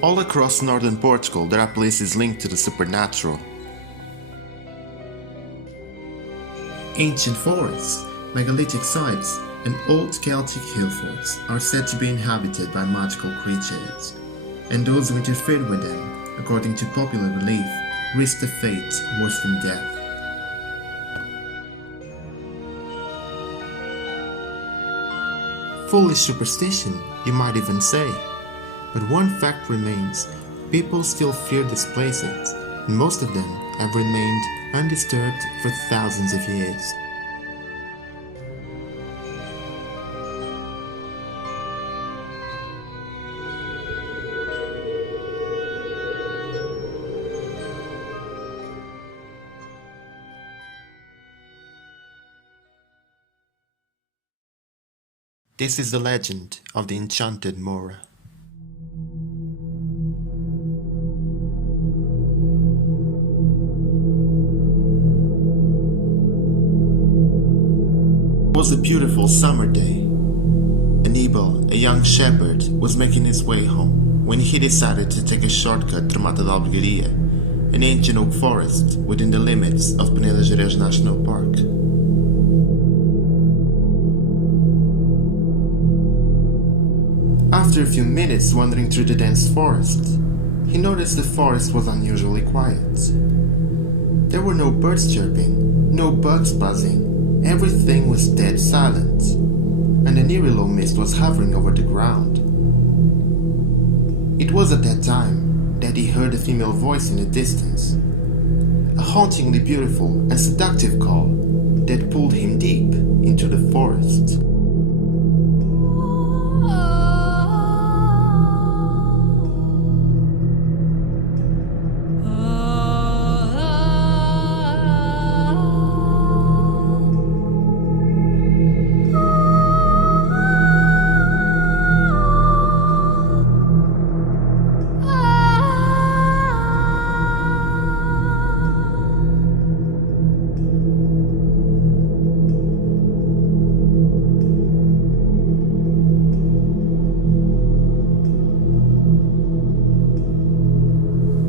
All across northern Portugal there are places linked to the supernatural. Ancient forests, megalithic sites, and old Celtic hill forts are said to be inhabited by magical creatures, and those who interfered with them, according to popular belief, risked a fate worse than death. Foolish superstition, you might even say. But one fact remains, people still fear these places, and most of them have remained undisturbed for thousands of years. This is the legend of the Enchanted Moura. It was a beautiful summer day. Aníbal, a young shepherd, was making his way home when he decided to take a shortcut through Mata da Albergaria, an ancient oak forest within the limits of Peneda Gerês National Park. After a few minutes wandering through the dense forest, he noticed the forest was unusually quiet. There were no birds chirping, no bugs buzzing, everything was dead silent, and an eerie low mist was hovering over the ground. It was at that time that he heard a female voice in the distance, a hauntingly beautiful and seductive call that pulled him deep into the forest.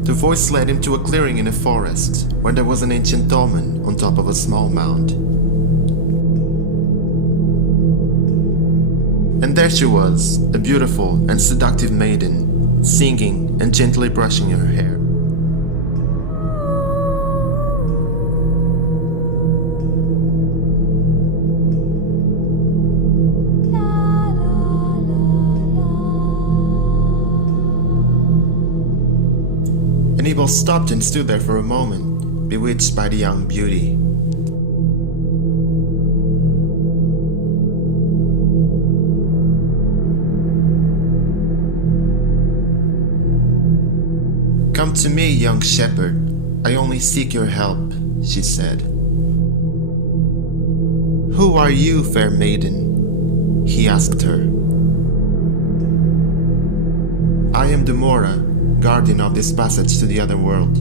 The voice led him to a clearing in the forest, where there was an ancient dolmen on top of a small mound. And there she was, a beautiful and seductive maiden, singing and gently brushing her hair. Aníbal stopped and stood there for a moment, bewitched by the young beauty. "Come to me, young shepherd, I only seek your help," she said. "Who are you, fair maiden?" he asked her. "I am the Mora, guardian of this passage to the other world.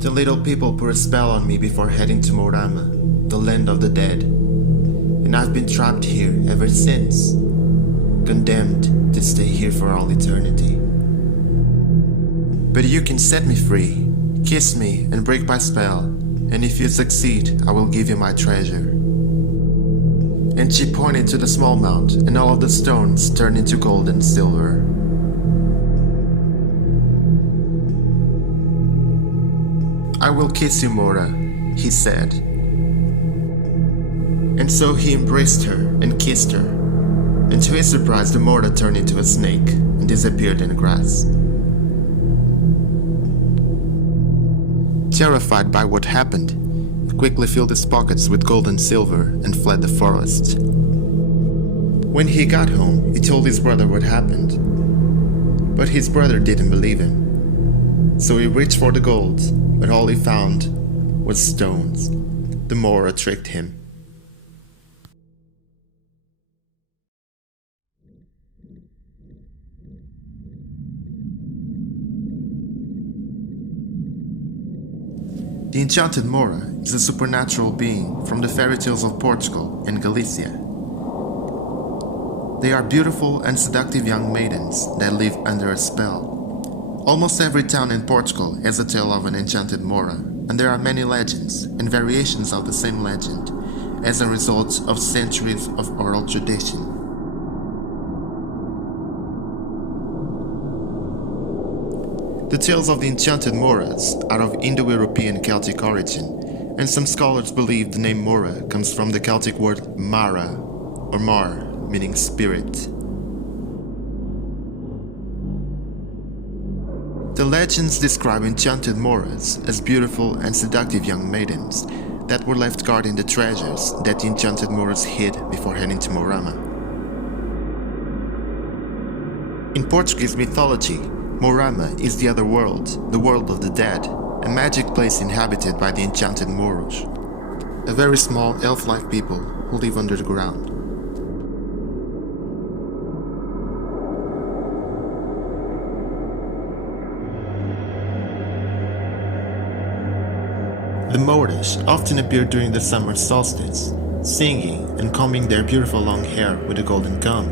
The little people put a spell on me before heading to Morama, the land of the dead, and I've been trapped here ever since, condemned to stay here for all eternity. But you can set me free, kiss me and break my spell, and if you succeed, I will give you my treasure." And she pointed to the small mound, and all of the stones turned into gold and silver. "I will kiss you, Moura," he said. And so he embraced her and kissed her, and to his surprise the Moura turned into a snake and disappeared in the grass. Terrified by what happened, he quickly filled his pockets with gold and silver and fled the forest. When he got home, he told his brother what happened, but his brother didn't believe him. So he reached for the gold, but all he found was stones. The Moura tricked him. The Enchanted Moura is a supernatural being from the fairy tales of Portugal and Galicia. They are beautiful and seductive young maidens that live under a spell. Almost every town in Portugal has a tale of an enchanted mora, and there are many legends and variations of the same legend as a result of centuries of oral tradition. The tales of the enchanted moras are of Indo-European Celtic origin, and some scholars believe the name mora comes from the Celtic word mara or mar, meaning spirit. The legends describe enchanted moras as beautiful and seductive young maidens that were left guarding the treasures that the enchanted moras hid before heading to Mourama. In Portuguese mythology, Mourama is the other world, the world of the dead, a magic place inhabited by the enchanted moros, a very small elf-like people who live under the ground. The moras often appear during the summer solstice, singing and combing their beautiful long hair with a golden comb,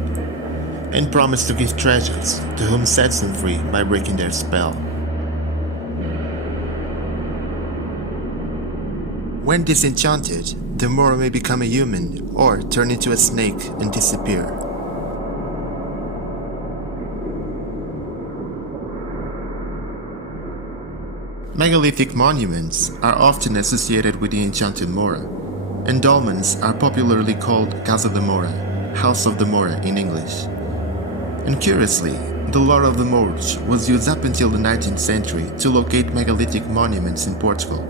and promise to give treasures to whom sets them free by breaking their spell. When disenchanted, the mora may become a human or turn into a snake and disappear. Megalithic monuments are often associated with the enchanted mora, and dolmens are popularly called Casa de Moura, House of the Mora in English. And curiously, the lore of the Moors was used up until the 19th century to locate megalithic monuments in Portugal.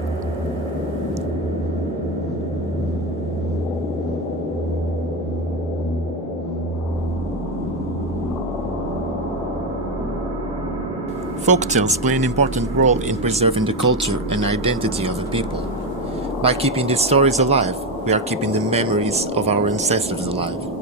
Folktales play an important role in preserving the culture and identity of a people. By keeping these stories alive, we are keeping the memories of our ancestors alive.